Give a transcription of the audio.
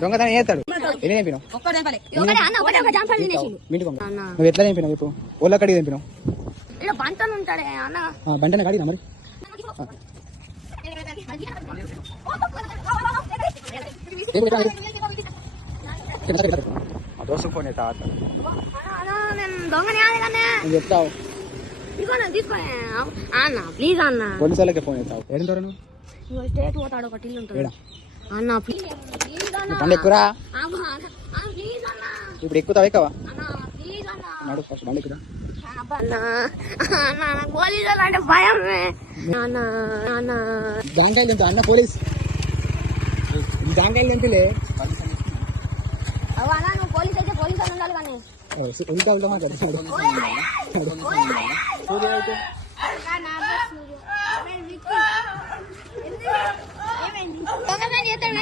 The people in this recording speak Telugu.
దొంగతనం చేస్తాడు. ఎన్ని తెంపినావు? నువ్వు ఎట్లా తెంపినావు చెప్పు? ఓళ్ళ కడిగి తెంపినావు? బంటనే కడిగినా మరి? దోస్తు ఫోన్ చేస్తా చెప్తావు. పోలీసు వాళ్ళకి ఫోన్ చేస్తావు. ఏడుంటారు నువ్వు? స్టేట్ పోతాడు ఒకటి అన్న ప్లీజ్ బండి ఎక్కురా. ఇప్పుడు ఎక్కుతావు ఎక్కువ నడు ఫస్ట్ బండి ఎక్కురా. పోలీసు అంటే భయం. జాంకాయలు తింటా అన్న పోలీస్ జాంకాయలు తింటలే. నువ్వు పోలీస్ అయితే పోలీసు ఉండాలి కానీ ఉల్టా ఉల్టా మాట్లాడుతున్నాడు.